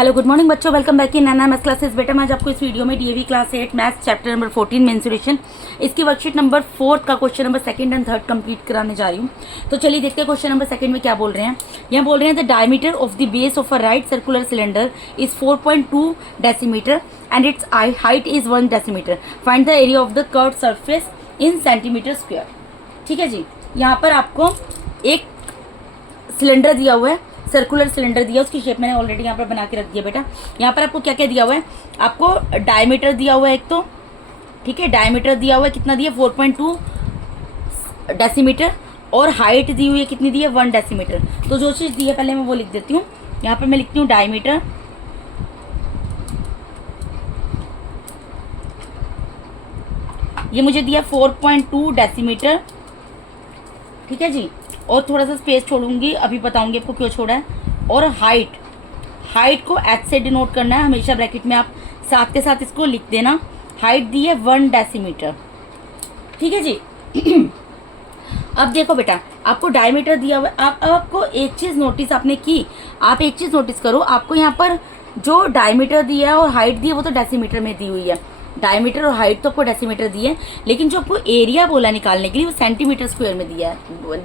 Hello good morning बच्चों, welcome back in Naina math classes. बेटा मैं आज आपको इस वीडियो में DAV class 8 maths chapter number 14 mensuration इसकी वर्कशीट नंबर 4 का क्वेश्चन नंबर 2 एंड 3 कंप्लीट कराने जा रही हूँ। तो चलिए देखते हैं क्वेश्चन नंबर 2 में क्या बोल रहे हैं। यहाँ बोल रहे हैं the diameter of the base of a right circular cylinder is 4.2 decimetre and it's height is 1 decimetre. Find the area of the curved surface in centimetre square. ठीक है जी, यहाँ पर आपको एक सिलेंडर दिया हुआ है, सर्कुलर सिलेंडर दिया, उसकी शेप मैंने ऑलरेडी यहाँ पर बना के रख दिया। बेटा यहाँ पर आपको क्या क्या दिया हुआ है, आपको डायमीटर दिया हुआ है एक तो, ठीक है, डायमीटर दिया हुआ है, कितना दिया 4.2 डेसीमीटर, और हाइट दी हुई है कितनी दी है 1 डेसीमीटर। तो जो चीज़ दी है पहले मैं वो लिख देती हूँ। यहाँ पर मैं लिखती हूँ डायमीटर, ये मुझे दिया 4.2 डेसीमीटर, ठीक है जी, और थोड़ा सा स्पेस छोड़ूंगी, अभी बताऊंगी आपको क्यों छोड़ा है। और हाइट को एच से डिनोट करना है हमेशा, ब्रैकेट में आप साथ के साथ इसको लिख देना। हाइट दी है 1 डेसीमीटर, ठीक है जी। अब देखो बेटा, आपको डायमीटर दिया हुआ है। अब आपको एक चीज़ नोटिस आपने की, आप एक चीज़ नोटिस करो, आपको यहाँ पर जो डायमीटर दिया है और हाइट दी है वो तो डेसीमीटर में दी हुई है। डायमीटर और हाइट तो आपको डेसीमीटर दी है, लेकिन जो आपको एरिया बोला निकालने के लिए वो सेंटीमीटर स्क्वायर में दिया है,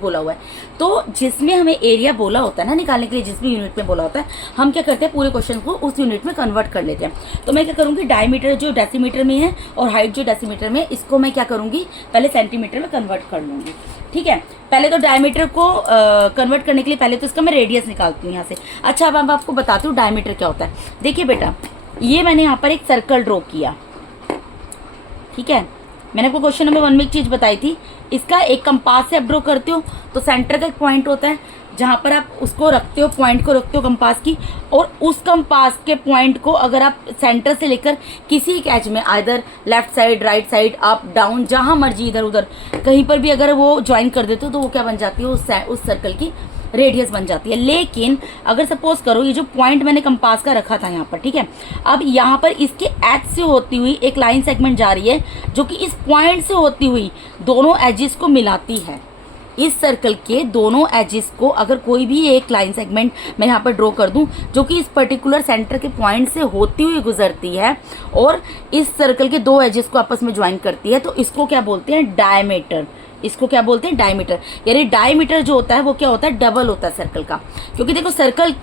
बोला हुआ है। तो जिसमें हमें एरिया बोला होता है ना निकालने के लिए, जिस भी यूनिट में बोला होता है, हम क्या करते हैं पूरे क्वेश्चन को उस यूनिट में कन्वर्ट कर लेते हैं। तो मैं क्या करूँगी, डायमीटर जो डेसीमीटर में है और हाइट जो डेसीमीटर में, इसको मैं क्या करूँगी पहले सेंटीमीटर में कन्वर्ट कर लूँगी। ठीक है, पहले तो डायमीटर को कन्वर्ट करने के लिए पहले तो इसका मैं रेडियस निकालती हूँ यहाँ से। अच्छा, अब आपको बताती हूँ डायमीटर क्या होता है। देखिए बेटा, ये मैंने यहाँ पर एक सर्कल ड्रॉ किया, ठीक है। मैंने आपको क्वेश्चन नंबर 1 में एक चीज़ बताई थी, इसका एक कंपास से आप ड्रॉ करते हो तो सेंटर का एक पॉइंट होता है जहाँ पर आप उसको रखते हो, पॉइंट को रखते हो कंपास की, और उस कंपास के पॉइंट को अगर आप सेंटर से लेकर किसी एक एज में, either left side, right side, up down, जहाँ मर्जी इधर उधर कहीं पर भी अगर वो ज्वाइन कर देते हो तो वो क्या बन जाती है, उस सर्कल की रेडियस बन जाती है। लेकिन अगर सपोज करो ये जो पॉइंट मैंने कंपास का रखा था यहाँ पर, ठीक है, अब यहाँ पर इसके एज से होती हुई एक लाइन सेगमेंट जा रही है जो कि इस पॉइंट से होती हुई दोनों एजेस को मिलाती है। इस सर्कल के दोनों एजेस को अगर कोई भी एक लाइन सेगमेंट मैं यहाँ पर ड्रॉ कर दूं जो कि इस पर्टिकुलर सेंटर के पॉइंट से होती हुई गुजरती है और इस सर्कल के दो एजेस को आपस में ज्वाइन करती है, तो इसको क्या बोलते हैं, डायमीटर। इसको क्या बोलते हैं, डायमीटर। यानी डायमीटर जो होता है वो क्या होता है, डबल होता है सर्कल का। क्योंकि देखो सर्कल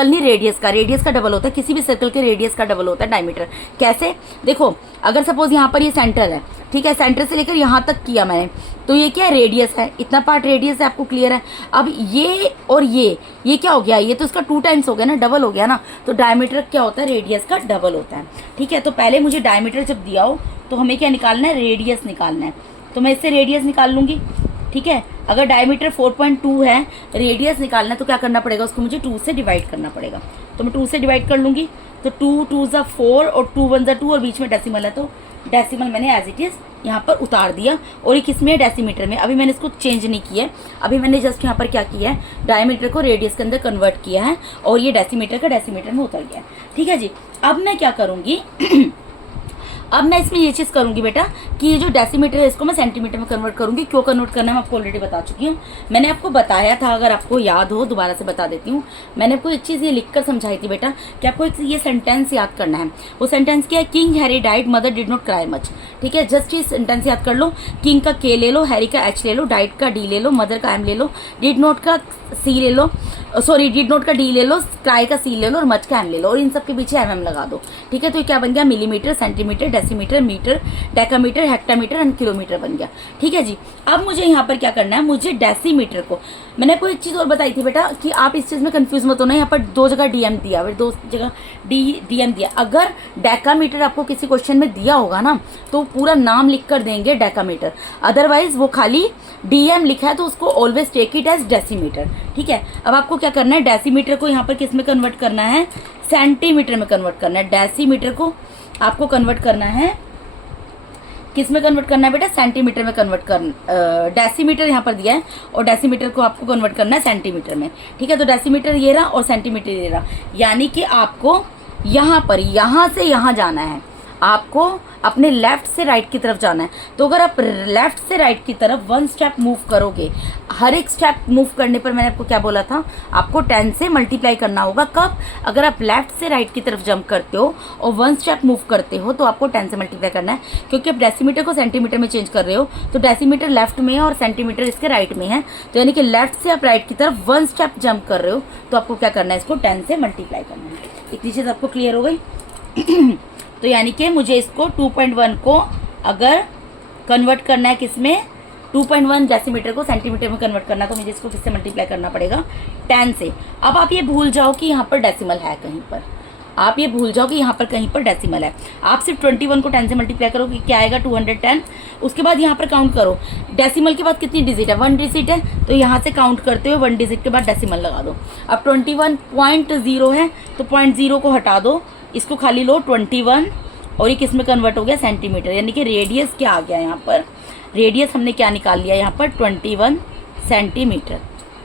नहीं, रेडियस का डबल होता है, किसी भी सर्कल के रेडियस का डबल होता है डायमीटर। कैसे, देखो अगर सपोज यहाँ पर ये सेंटर है, ठीक है, सेंटर से लेकर यहाँ तक किया मैंने, तो ये क्या रेडियस है, इतना पार्ट रेडियस है, आपको क्लियर है। अब ये और ये क्या हो गया, ये तो इसका 2 टाइम्स हो गया ना, डबल हो गया ना। तो डायमीटर क्या होता है, रेडियस का डबल होता है। ठीक है, तो पहले मुझे डायमीटर जब दिया हो तो हमें क्या निकालना है, रेडियस निकालना है। तो मैं इससे रेडियस निकाल लूँगी, ठीक है। अगर डायमीटर 4.2 है, रेडियस निकालना है तो क्या करना पड़ेगा, उसको मुझे 2 से डिवाइड करना पड़ेगा। तो मैं 2 से डिवाइड कर लूँगी, तो 2 2 ज़ा 4 और 2 1 ज़ा 2 और बीच में डेसिमल है, तो डेसिमल मैंने एज इट इज़ यहाँ पर उतार दिया। और ये किस में है, डेसीमीटर में। अभी मैंने इसको चेंज नहीं किया है, अभी मैंने जस्ट यहाँ पर क्या किया है, डायमीटर को रेडियस के अंदर कन्वर्ट किया है और ये डेसीमीटर का डेसीमीटर में उतर गया है। ठीक है जी, अब मैं क्या करूँगी अब मैं इसमें ये चीज़ करूंगी बेटा कि ये जो डेसीमीटर है इसको मैं सेंटीमीटर में कन्वर्ट करूंगी। क्यों कन्वर्ट करना है मैं आपको ऑलरेडी बता चुकी हूँ, मैंने आपको बताया था, अगर आपको याद हो दोबारा से बता देती हूँ। मैंने आपको एक चीज़ ये लिखकर समझाई थी बेटा कि आपको एक ये सेंटेंस याद करना है। वो सेंटेंस क्या है, king Harry died mother did not cry much. ठीक है, जस्ट ये सेंटेंस याद कर लो। किंग का के ले लो, हैरी का एच ले लो, डाइड का डी ले लो, मदर का एम ले लो, डिड नॉट का सी ले लो, सॉरी डिड नॉट का डी ले लो, क्राई का सी ले लो और मच का एम ले लो, और इन सब के पीछे एम लगा दो। ठीक है, तो ये क्या बन गया, millimetre, centimetre, decimetre, metre, decametre, hectometre and kilometre बन गया। ठीक है जी, अब मुझे यहाँ पर क्या करना है, मुझे डेसीमीटर को, मैंने आपको एक चीज़ और बताई थी बेटा कि आप इस चीज़ में कंफ्यूज मत होना। यहाँ पर 2 जगह डीएम दिया, फिर 2 जगह डीएम दिया। अगर डेकामीटर आपको किसी क्वेश्चन में दिया होगा ना तो पूरा नाम लिख कर देंगे डेकामीटर, अदरवाइज वो खाली डीएम लिखा है तो उसको always take it as decimetre. ठीक है, अब आपको क्या करना है, डेसीमीटर को यहाँ पर किस में कन्वर्ट करना है, सेंटीमीटर में कन्वर्ट करना है। डेसीमीटर को आपको कन्वर्ट करना है, किस में कन्वर्ट करना है बेटा, सेंटीमीटर में कन्वर्ट करना। डेसीमीटर यहाँ पर दिया है और डेसीमीटर को आपको कन्वर्ट करना है सेंटीमीटर में। ठीक है, तो डेसीमीटर ये रहा और सेंटीमीटर ये रहा, यानी कि आपको यहाँ पर यहाँ से यहाँ जाना है। आपको अपने लेफ्ट से राइट की तरफ जाना है। तो अगर आप लेफ्ट से राइट की तरफ 1 स्टेप मूव करोगे, हर एक स्टेप मूव करने पर मैंने आपको क्या बोला था, आपको 10 से मल्टीप्लाई करना होगा। कब? अगर आप लेफ्ट से राइट की तरफ जंप करते हो और 1 स्टेप मूव करते हो तो आपको 10 से मल्टीप्लाई करना है, क्योंकि आप डेसीमीटर को सेंटीमीटर में चेंज कर रहे हो। तो डेसीमीटर लेफ्ट में है और सेंटीमीटर इसके राइट में है, तो यानी कि लेफ्ट से आप राइट की तरफ 1 स्टेप जंप कर रहे हो तो आपको क्या करना है, इसको 10 से मल्टीप्लाई करना है। इतनी चीज़ आपको क्लियर हो गई? तो यानी कि मुझे इसको 2.1 को अगर कन्वर्ट करना है किसमें, 2.1 डेसीमीटर को सेंटीमीटर में कन्वर्ट करना है, तो मुझे इसको किससे मल्टीप्लाई करना पड़ेगा, 10 से। अब आप ये भूल जाओ कि यहाँ पर डेसिमल है कहीं पर, आप ये भूल जाओ कि यहाँ पर कहीं पर डेसिमल है। आप सिर्फ 21 को 10 से मल्टीप्लाई करो कि क्या आएगा, 210। उसके बाद यहाँ पर काउंट करो, डेसिमल के बाद कितनी डिजिट है, 1 डिजिट है, तो यहाँ से काउंट करते हुए 1 डिजिट के बाद डेसिमल लगा दो। अब 21.0 है तो 0.0 को हटा दो, इसको खाली लो 21, और ये किस में कन्वर्ट हो गया, सेंटीमीटर। यानी कि रेडियस क्या आ गया यहाँ पर, रेडियस हमने क्या निकाल लिया यहाँ पर, 21 सेंटीमीटर।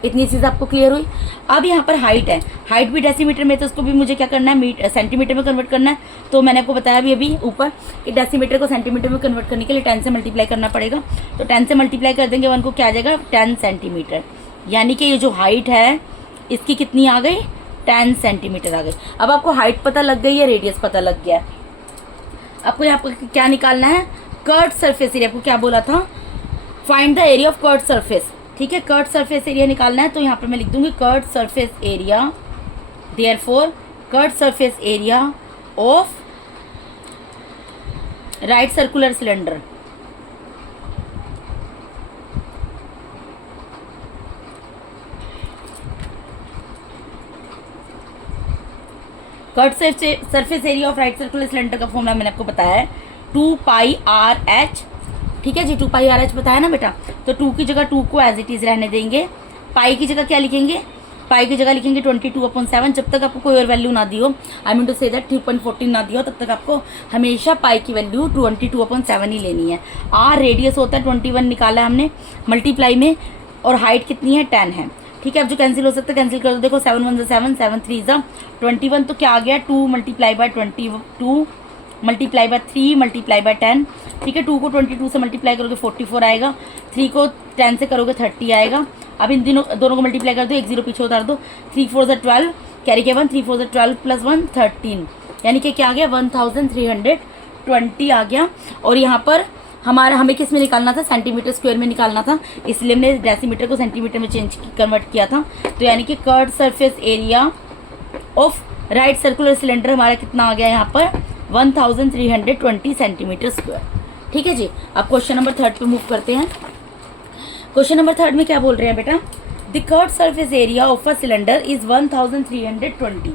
इतनी चीज़ आपको क्लियर हुई? अब यहाँ पर हाइट है, हाइट भी डेसीमीटर में, तो उसको भी मुझे क्या करना है, सेंटीमीटर में कन्वर्ट करना है। तो मैंने आपको बताया अभी ऊपर कि डेसीमीटर को सेंटीमीटर में कन्वर्ट करने के लिए 10 से मल्टीप्लाई करना पड़ेगा। तो 10 से मल्टीप्लाई कर देंगे 1 को, क्या आ जाएगा, 10 सेंटीमीटर। यानी कि ये जो हाइट है इसकी कितनी आ गई, 10 सेंटीमीटर आ गई। अब आपको हाइट पता लग गई है, रेडियस पता लग गया। आपको यहाँ पर क्या निकालना है, कर्व्ड सरफेस एरिया। आपको क्या बोला था, find the area of curved surface. ठीक है, कर्व्ड सरफेस एरिया निकालना है। तो यहाँ पर मैं लिख दूंगी curved surface area, therefore curved surface area of right circular cylinder. Curved surface area of right circular cylinder का फॉर्मूला मैंने आपको बताया है 2πRh। ठीक है जी, 2πRh बताया ना बेटा। तो 2 की जगह 2 को एज इट इज रहने देंगे, पाई की जगह क्या लिखेंगे, पाई की जगह लिखेंगे 22/7। जब तक आपको कोई और वैल्यू ना दी हो, I mean to say that 3.14 ना दी हो, तब तक आपको हमेशा पाई की वैल्यू 22/7 ही लेनी है। आर रेडियस होता है 21 निकाला है हमने मल्टीप्लाई में, और हाइट कितनी है, 10 है। ठीक है, अब जो कैंसिल हो सकता है कैंसिल कर दो। देखो 7 1 7, 7 3 21, तो क्या आ गया, 2 multiply by 22 multiply by 3 multiply by 10। ठीक है, 2 को 22 से मल्टीप्लाई करोगे 44 आएगा, 3 को 10 से करोगे 30 आएगा। अब इन दोनों को मल्टीप्लाई कर दो, 1 0 पीछे उतार दो, 3 4 12 कैरी के 1, 3 4 12 प्लस 1 13, यानी कि क्या आ गया, 1320 आ गया। और यहाँ पर हमें किस में निकालना था, सेंटीमीटर स्क्वायर में निकालना था, इसलिए हमने डेसीमीटर को सेंटीमीटर में कन्वर्ट किया था। तो यानी कि curved surface area of right circular cylinder हमारा कितना आ गया यहाँ पर, 1320 सेंटीमीटर स्क्वायर। ठीक है जी, अब क्वेश्चन नंबर 3 पे मूव करते हैं। क्वेश्चन नंबर 3 में क्या बोल रहे हैं बेटा, the curved surface area of a cylinder is 1320।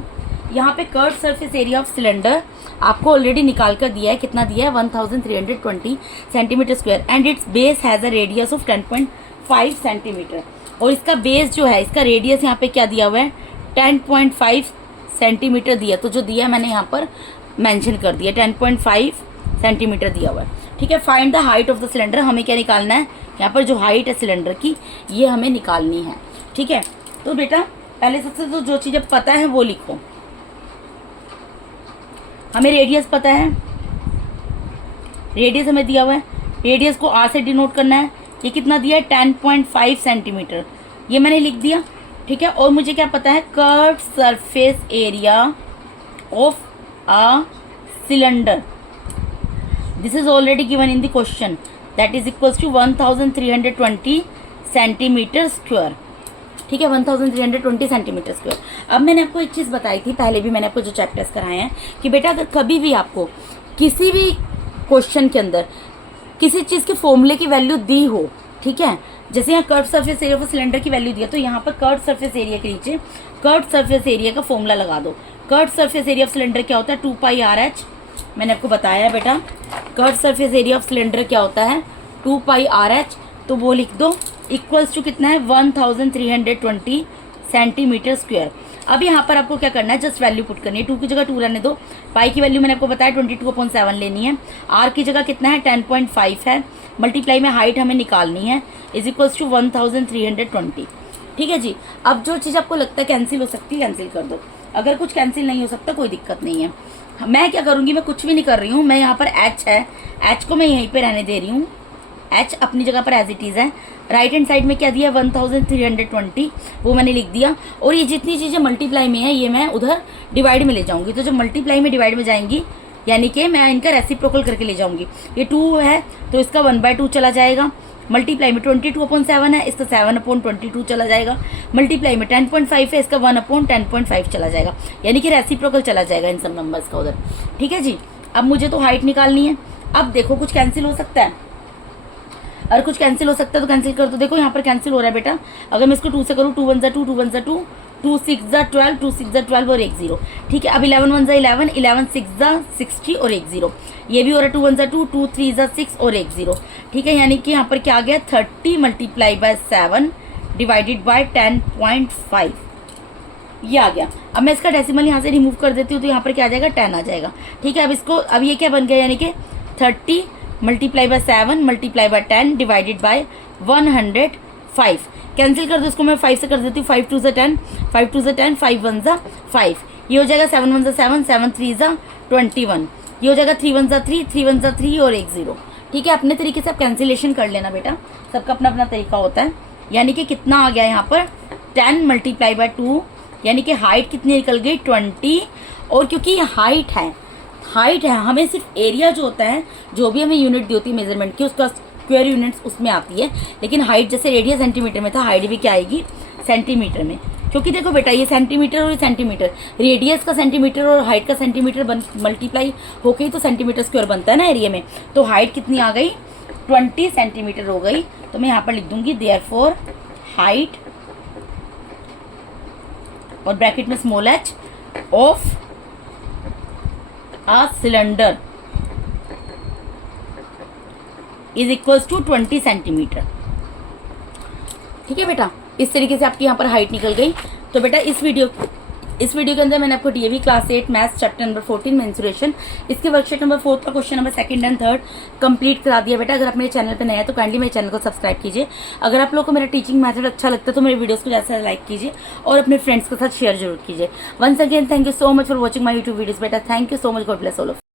यहाँ पे curved surface area of cylinder आपको ऑलरेडी निकाल कर दिया है, कितना दिया है, 1320 centimetre square, and it's base has a radius of 10.5 centimetre. और इसका बेस जो है, इसका रेडियस यहाँ पे क्या दिया हुआ है, 10.5 सेंटीमीटर दिया। तो जो दिया मैंने यहाँ पर मेंशन कर दिया, 10.5 सेंटीमीटर दिया हुआ है। ठीक है, find the height of the cylinder. हमें क्या निकालना है, यहाँ पर जो हाइट है सिलेंडर की, ये हमें निकालनी है। ठीक है, तो बेटा पहले सबसे तो जो चीज़ें पता है वो लिखो। हमें रेडियस पता है, रेडियस हमें दिया हुआ है, रेडियस को आर से डिनोट करना है। ये कितना दिया है, 10.5 सेंटीमीटर, ये मैंने लिख दिया। ठीक है, और मुझे क्या पता है, curved surface area of a cylinder, this is already given in the question, that is equals to 1320 centimetre square. ठीक है, 1320 सेंटीमीटर स्क्वायर। अब मैंने आपको एक चीज़ बताई थी पहले भी, मैंने आपको जो चैप्टर्स कराए हैं, कि बेटा अगर कभी भी आपको किसी भी क्वेश्चन के अंदर किसी चीज़ के फॉर्मूले की वैल्यू दी हो, ठीक है, जैसे यहाँ curved surface area of cylinder की वैल्यू दिया, तो यहाँ पर कर्व्ड सरफेस एरिया के नीचे कर्व्ड सरफेस एरिया का फॉर्मूला लगा दो। Curved surface area of cylinder क्या होता है, 2πRh। मैंने आपको बताया है बेटा, curved surface area of cylinder क्या होता है, 2πRh। तो वो लिख दो, इक्वल्स टू कितना है, 1320 सेंटीमीटर स्क्वायर। अब यहाँ पर आपको क्या करना है, जस्ट वैल्यू पुट करनी है। 2 की जगह 2 रहने दो, पाई की वैल्यू मैंने आपको बताया 22/7 लेनी है, आर की जगह कितना है, 10.5 है, मल्टीप्लाई में हाइट हमें निकालनी है, इज इक्वल्स टू 1320। ठीक है जी, अब जो चीज़ आपको लगता है कैंसिल हो सकती है, कैंसिल कर दो। अगर कुछ कैंसिल नहीं हो सकता कोई दिक्कत नहीं है। मैं क्या करूँगी, मैं कुछ भी नहीं कर रही हूँ, मैं यहाँ पर एच है, एच को मैं यहीं पे रहने दे रही हूँ, एच अपनी जगह पर एज इट इज़ है। राइट हैंड साइड में क्या दिया 1320 वो मैंने लिख दिया। और ये जितनी चीज़ें मल्टीप्लाई में है ये मैं उधर डिवाइड में ले जाऊँगी। तो जब मल्टीप्लाई में डिवाइड में जाएंगी यानी कि मैं इनका रेसिप्रोकल करके ले जाऊँगी। ये 2 है तो इसका 1/2 चला जाएगा। मल्टीप्लाई में 22/7 है, इसका 7/22 चला जाएगा। मल्टीप्लाई में 10.5 है, इसका 1/10.5 चला जाएगा। यानी कि रेसिप्रोकल चला जाएगा इन सब नंबर्स का उधर। ठीक है जी। अब मुझे तो हाइट निकालनी है। अब देखो कुछ कैंसिल हो सकता है, अगर कुछ कैंसिल हो सकता है तो कैंसिल कर दो। देखो यहाँ पर कैंसिल हो रहा है बेटा। अगर मैं इसको 2 से करूँ 2 1 2 2 1 2 2 6 12 2 6 12 और 1 0। ठीक है। अब 11 1 11 11 6 60 और 1 0। ये भी हो रहा है 2 1 2 2 3 6 और 1 0। ठीक है। यानी कि यहाँ पर क्या आ गया 30 × 7 डिवाइडेड बाय 10.5 ये आ गया। अब मैं इसका डेसिमल यहाँ से रिमूव कर देती हूँ तो यहाँ पर क्या आ जाएगा 10 आ जाएगा। ठीक है। अब इसको अब ये क्या बन गया यानी कि 30 × 7 × 10 डिवाइडेड बाय 105। कैंसिल कर दो इसको, मैं 5 से कर देती हूँ। 5 2 10 5 2 10 5 1 5। ये हो जाएगा 7 1 7 7 3 21। ये हो जाएगा 3 1 3 3 1 3 और 1 0। ठीक है। अपने तरीके से आप कैंसिलेशन कर लेना बेटा, सबका अपना अपना तरीका होता है। यानी कि कितना आ गया यहाँ पर 10 × 2 यानी कि हाइट कितनी निकल गई 20। और क्योंकि ये हाइट है हमें सिर्फ एरिया जो होता है जो भी हमें यूनिट दी होती है मेजरमेंट की उसका स्क्वायर यूनिट्स उसमें आती है। लेकिन हाइट जैसे रेडियस सेंटीमीटर में था, हाइट भी क्या आएगी सेंटीमीटर में। क्योंकि देखो बेटा ये सेंटीमीटर और ये सेंटीमीटर, रेडियस का सेंटीमीटर और हाइट का सेंटीमीटर मल्टीप्लाई होके ही तो सेंटीमीटर स्क्वायर बनता है ना एरिया में। तो हाइट कितनी आ गई 20 सेंटीमीटर हो गई। तो मैं यहाँ पर लिख दूंगी देयरफॉर हाइट और ब्रैकेट में small h of a cylinder is equals to 20 centimetre. ठीक है बेटा। इस तरीके से आपकी यहाँ पर हाइट निकल गई। तो बेटा इस वीडियो के अंदर मैंने आपको DAV class 8 maths chapter number 14 mensuration इसके वर्कशीट नंबर 4 का क्वेश्चन नंबर 2 एंड 3 कंप्लीट करा दिया बेटा। अगर आप मेरे चैनल पे नए हैं तो काइंडली मेरे चैनल को सब्सक्राइब कीजिए। अगर आप लोगों को मेरा टीचिंग मेथड अच्छा लगता है तो मेरे वीडियोस को ज़्यादा से ज़्यादा लाइक कीजिए और अपने फ्रेंड्स के साथ शेयर जरूर कीजिए। Once again thank you so much for watching my YouTube videos बेटा। Thank you so much. God bless all of